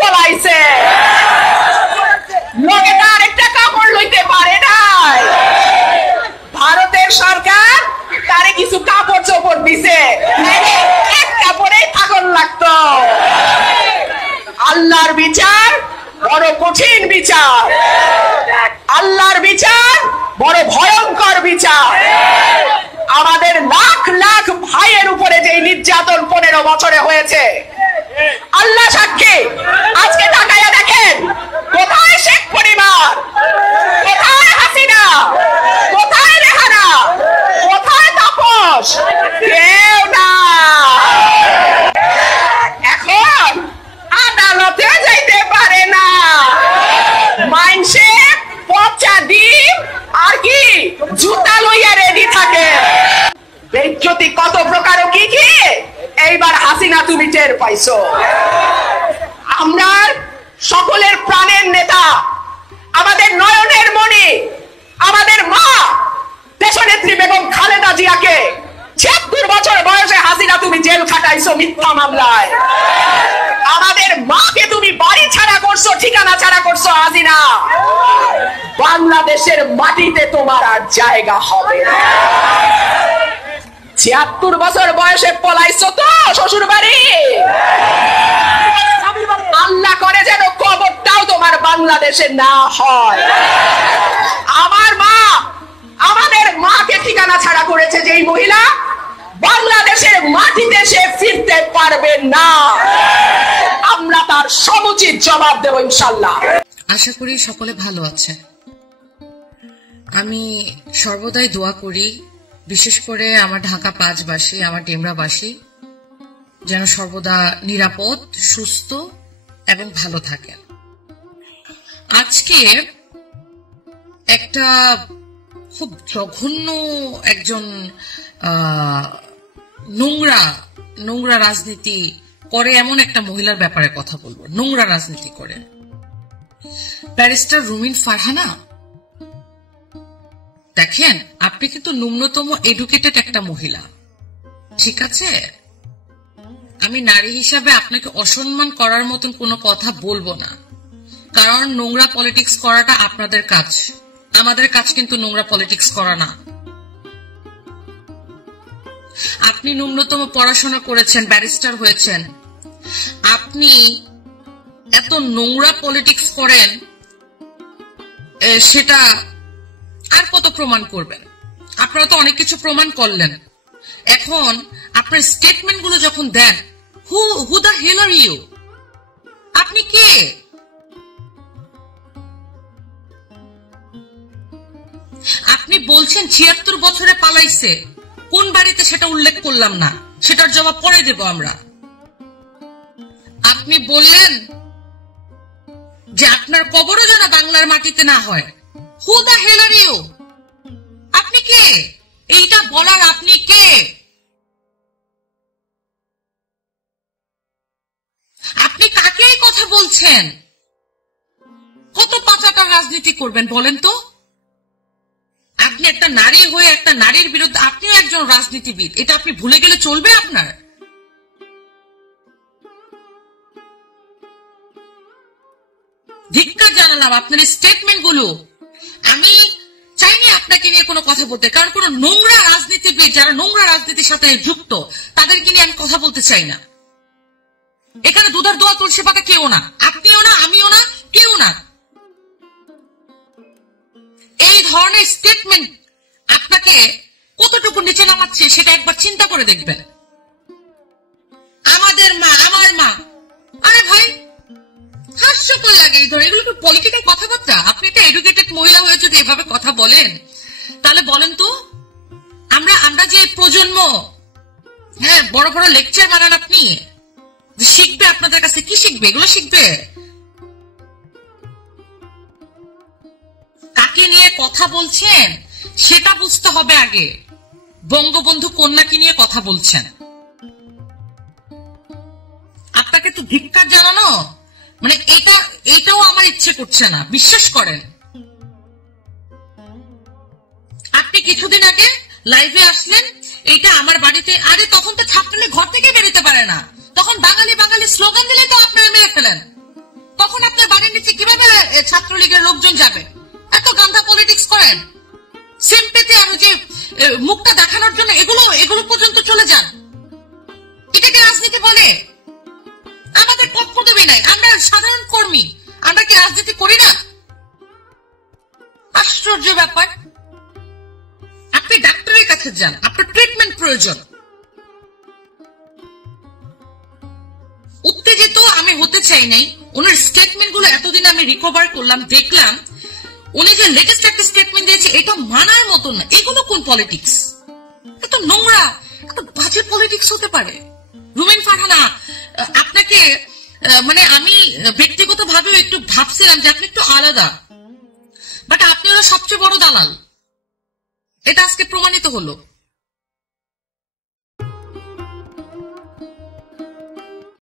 পলাইছে, লোকে তার একটা কাপড় লইতে পারে নাই। ভারতের সরকার তারে কিছু কাপড় চোপড় দিছে, এক কাপড়েই আগুন লাগতো। আল্লাহর বিচার বড় কঠিন বিচার, আল্লাহর বিচার বড় ভয়ঙ্কর বিচার। আমাদের লাখ লাখ ভাইয়ের উপরে যে নির্যাতন 15 বছরে হয়েছে, আল্লাহ সাক্ষী। আজকে তাকাইয়া দেখেন, কোথায় শেখ পরিবার, কোথায় হাসিনা, কোথায় রেহানা, কোথায় তাপস? কেউ না। এখন আদালতে যাইতে পারে না, মাইনসে পচা ডিম আর কি জুতা লইয়া রেডি থাকে। বেজ্জতি কত প্রকার কি কি এইবার হাসিনা তুমি টের পাইছো। আমরা সকলের প্রাণের নেতা, আমাদের নয়নের মণি, আমাদের মা দেশনেত্রী বেগম খালেদা জিয়াকে ৭৬ বছর বয়সে হাসিনা তুমি জেল খাটাইছো মিথ্যা মামলায়। আমাদের মাকে তুমি বাড়ি ছাড়া করছো, ঠিকানা ছাড়া করছো হাসিনা। বাংলাদেশের মাটিতে তোমার আর জায়গা হবে না। ৭৬ বছর বয়সে পলাইছো তো শ্বশুর বাড়ি। আল্লাহ করে যেন কবরটাও তোমার বাংলাদেশে না হয়। আমার মা, আমাদের মাকে ঠিকানা ছাড়া করেছে যেই মহিলা, বাংলাদেশের মাটিতে সে ফিরতে পারবে না। আমরা তার সমুচিত জবাব দেব ইনশাআল্লাহ। আশা করি সকলে ভালো আছে। আমি সর্বদাই দোয়া করি, বিশেষ করে আমার ঢাকা ৫বাসী, আমার ডেমরাবাসী যেন সর্বদা নিরাপদ, সুস্থ এবং ভালো থাকেন। আজকে একটা খুব জঘন্য একজন নোংরা রাজনীতি করে এমন একটা মহিলার ব্যাপারে কথা বলবো। নোংরা রাজনীতি করে ব্যারিস্টার রুমিন ফারহানা। দেখেন, আপনি কিন্তু ন্যূনতম এডুকেটেড একটা মহিলা, ঠিক আছে? আমি নারী হিসাবে আপনাকে অসম্মান করার মতন কোনো কথা বলবো না, কারণ নোংরা পলিটিক্স করাটা আপনাদের কাজ, আমাদের কাজ কিন্তু নোংরা পলিটিক্স করা না। আপনি ন্যূনতম পড়াশোনা করেছেন, ব্যারিস্টার হয়েছেন, আপনি এত নোংরা পলিটিক্স করেন, সেটা আর কত প্রমাণ করবেন? আপনারা তো অনেক কিছু প্রমাণ করলেন। এখন আপনার স্টেটমেন্ট গুলো যখন দেন, হু দা হেল আর ইউ? আপনি কে? আপনি বলছেন ৭৬ বছরে পালাইছে, কোন বাড়িতে সেটা উল্লেখ করলাম না, সেটার জবাব পরে দেব আমরা। আপনি বললেন যে আপনার কবরও যেন বাংলার মাটিতে না হয়। হু দা হেল আর ইউ? আপনি কে এইটা বলার? আপনি কে? আপনি কাকে এই কথা বলছেন? কত পাচাটা রাজনীতি করবেন বলেন তো? আপনি একটা নারী হয়ে একটা নারীর বিরুদ্ধে, আপনিও একজন রাজনীতিবিদ, এটা আপনি ভুলে গেলে চলবে? আপনার ধিক্কার জানালাম আপনার স্টেটমেন্ট গুলো। আমি চাইনি আপনাকে নিয়ে কোনো কথা বলতে, কারণ কোন নোংরা রাজনীতিবিদ যারা নোংরা রাজনীতির সাথে যুক্ত তাদেরকে নিয়ে আমি কথা বলতে চাই না। এখানে দুধার দোয়া তুলসী পাতা কেউ না, আপনিও না, আমিও না, কেউ না। এই ধরনের স্টেটমেন্ট আপনাকে কতটুকু নিচে নামাচ্ছে সেটা একবার চিন্তা করে দেখবেন। আমাদের মা, আমার মা, আরে ভাই হাস্যকর লাগে এই ধরনের, এগুলো একটু পলিটিক্যাল কথাবার্তা। আপনি একটা এডুকেটেড মহিলা হয়ে যদি এভাবে কথা বলেন, তাহলে বলেন তো আমরা যে প্রজন্ম, হ্যাঁ, বড় বড় লেকচার বানান আপনি, শিখবে আপনাদের কাছে, কি শিখবে? এগুলো শিখবে? কাকে নিয়ে কথা বলছেন সেটা বুঝতে হবে আগে। বঙ্গবন্ধু কন্যাকে নিয়ে কথা বলছেন, আপনাকে তো ধিক্কার জানানো, মানে এটাও আমার ইচ্ছে করছে না, বিশ্বাস করেন। আপনি কিছুদিন আগে লাইভে আসলেন, এটা আমার বাড়িতে, আরে তখন তো ছাত্রলীগ ঘর থেকে বেরোতে পারে না, তখন বাঙালি বাঙালি স্লোগান দিলে তো আপনারা মেরে ফেলেন। এখন আপনার বাড়ির নিচে কিভাবে ছাত্রলীগের লোকজন যাবে? এত গান্ধা পলিটিক্স করেন, সিম্পেতে আরো যে মুখটা দেখানোর জন্য এগুলো পর্যন্ত চলে যান। এটাকে রাজনীতি বলে? আমাদের পক্ষ দেবে নাই, আমরা সাধারণ কর্মী, আমরা কি রাজনীতি করি না? আশ্চর্য ব্যাপার। আপনি ডাক্তারের কাছে যান, আপনার ট্রিটমেন্ট প্রয়োজন। উত্তেজিত আমি হতে চাই নাই। ওনার স্টেটমেন্ট গুলো এতদিন আমি রিকভার করলাম, দেখলাম উনি যে লেটেস্ট একটা স্টেটমেন্ট দিয়েছে এটা মানার মতো না। এগুলো কোন পলিটিক্স? এত নোংরা, এত বাজে পলিটিক্স হতে পারে? রুমিন ফারহানা, আপনাকে মানে আমি ব্যক্তিগত ভাবেও একটু ভাবছিলাম যে আপনি একটু আলাদা, বাট আপনি ওরা সবচেয়ে বড় দালাল, এটা আজকে প্রমাণিত হলো।